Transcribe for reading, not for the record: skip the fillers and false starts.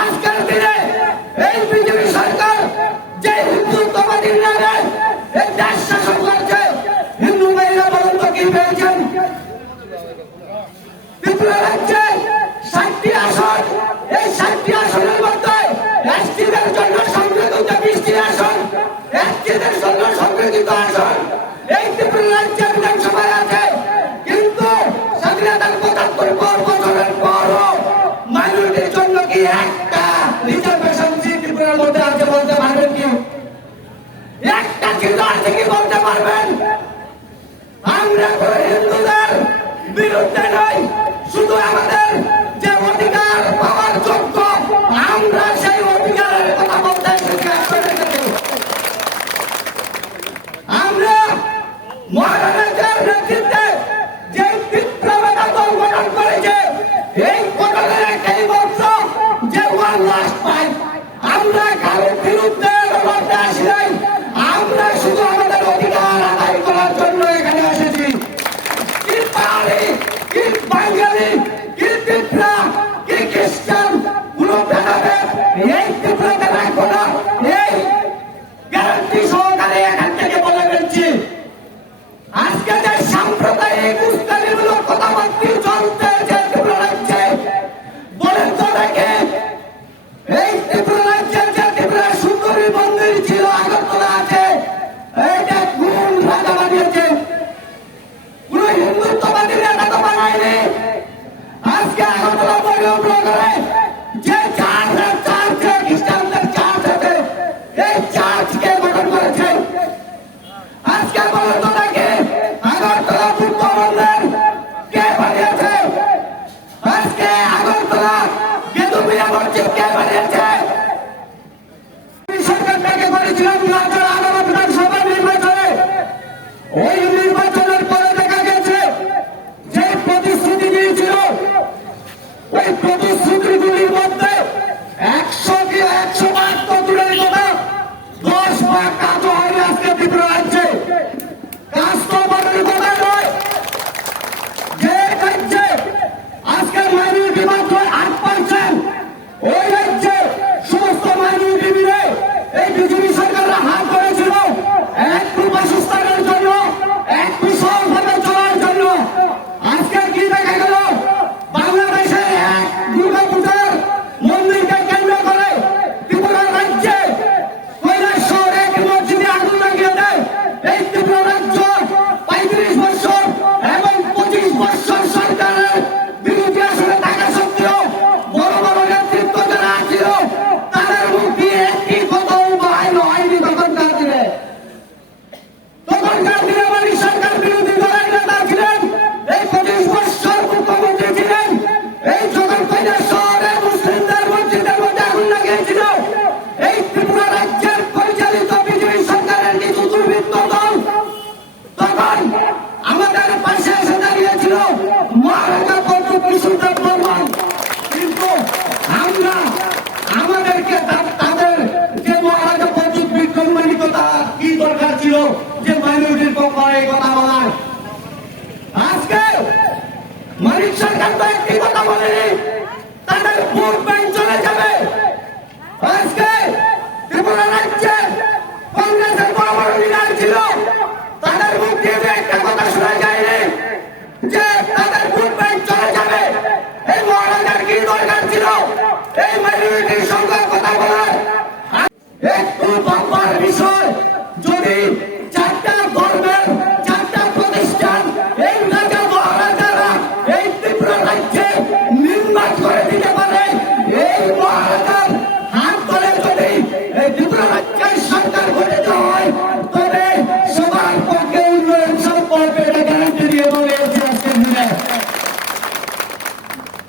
আজকের দিনে এই বিজেপি সরকার যে হিন্দুত্ববাদীর নামে এই দেশ শাসন করছে, হিন্দু মেয়েরা বলুন তো কি পেয়েছেন? ত্রিপুরা রাজ্যে 60টি আসন, এই 60টি আসনের মধ্যে এসটিদের জন্য সংরক্ষিত 20টি আসন, এসটিদের জন্য সংরক্ষিত আসন এই ত্রিপুরা রাজ্যে বিধানসভায় আছে। কিন্তু স্বাধীনতার 75 বছরের পরও মাইনরিটির জন্য কি একটা রিজার্ভেশন সিট ত্রিপুরার মধ্যে আছে বলতে পারবেন কি? একটা সিট আছে কি বলতে পারবেন? আমরা কোনো হিন্দুদের বিরুদ্ধে নই, শুধু আমাদের যে অধিকার পাওয়ার যোগ্য আমরা সেই অধিকারের কথা বলতে এসেছি। আমরা মহারাজার নেতৃত্বে যে বিপ্লবের দল গঠন করেছে, এই গঠনের একটাই বংশ যে ওয়ান লাস্ট ফাইট। আমরা কারোর বিরুদ্ধে লড়তে আসি নাই, আমরা শুধু আমাদের অধিকার আদায় করার জন্য এখানে এসেছি। কি পাহাড়ি, কি বাঙালি, কি ত্রিপুরা, কি খ্রিস্টান, কোনো ভেদাভেদ এই ত্রিপুরাতে রাখবো না। এই গ্যারান্টি সহকারে এখান থেকে বলে ফেলছি, আজকে যে সাম্প্রদায়িক উস্কানিমূলক কথাবার্তা চলতে ত্রিপুরা রাজ্যে, বলেন তো দেখে এই ত্রিপুরা রাজ্যের যে ত্রিপুরা সুন্দরী মন্দির ছিল আগরতলা আছে, এইটা কোন রাজা বানিয়েছে? কোন হিন্দুত্ববাদী নেতা তো বানায়নি। আজকে আগরতলা পরিবর্তন করে যে চার্চ খ্রিস্টানদের চার্চ আছে, এই চার্চকে গঠন করেছে। আজকে বলেন তো দেখে আগরতলা বুদ্ধ মন্দির কে বানিয়েছে? আজকে আগরতলা গেদুমিয়া মসজিদ কে বানিয়েছে? সরকার থেকে করেছিলাম 2018 বিধানসভা নির্বাচনে। ওই নির্বাচনের পরে দেখা গেছে যে প্রতিশ্রুতি দিয়েছিল, ওই প্রতিশ্রুতিগুলির মধ্যে 100 কি 100 ভাগ তো দূরের কথা, 10 ভাগ কাজও হয়নি আজকে ত্রিপুরা রাজ্যে। কাজ তো বলার কথা নয়, যে রাজ্যে আজকে মাইনরিটি মাত্র 8%, ওই রাজ্যে সমস্ত মাইনরিটি মিলে এই বিজেপি সরকাররা হাত করেছিল একটু বাসস্থানের জন্য, একটু সহজভাবে চলার জন্য। আজকে কি দেখা গেল? বাংলাদেশে এক দুর্গা পূজার মন্দিরকে কেন্দ্র করে ত্রিপুরা রাজ্যে কৈলাস শহরে এক মসজিদে আগুন লাগিয়ে দেয়। এই ত্রিপুরা রাজ্য 35 বছর এবং 25 বছর সরকারের বিরোধী আসনে থাকা সত্ত্বেও বড় বড় নেতৃত্ব যারা ছিল তাদের মুখ দিয়ে একটি কথাও বাহির হয়নি তখনকার দিনে। তখনকার দিনে বাড়ি সরকার বিরোধী দলের নেতা ছিলেন, এই 25 বছর মুখ্যমন্ত্রী ছিলেন। এই যখন কৈলাস শহরে মুসলিমদের মসজিদের মধ্যে আগুন লাগিয়েছিল, এই ত্রিপুরা রাজ্যের পরিচালিত বিজেপি সরকারের কিছু দুর্বৃত্ত দল তখন আমাদের পাশে এসে দাঁড়িয়েছিল মহারাজা প্রতাপ সুলতান বর্মন। কিন্তু আমরা আমাদেরকে তাদের যে মহারাজা প্রতাপ বিক্রমণী কথা কি দরকার ছিল যে মাইনরিটির পক্ষে এই কথা বলার? আজকে মানিক সরকার তো একটি কথা বলেনি, তাদের ভোট ব্যাংক চলে যাবে। আজকে ত্রিপুরা রাজ্যে কংগ্রেসের বড় বড় লিডার ছিল, তাদের মুখ দিয়ে একটা কথা শোনা যায়নি যে তাদের ভোট ব্যাংক চলে যাবে। এই মহারাজার কি দরকার ছিল এই মাইনরিটির সঙ্গে কথা বলার? একটু ভাববার বিষয়, যদি 4টা ধর্মের 4টা প্রতিষ্ঠান এই রাজা মহারাজারা এই ত্রিপুরা রাজ্যে নির্মাণ করে দিতে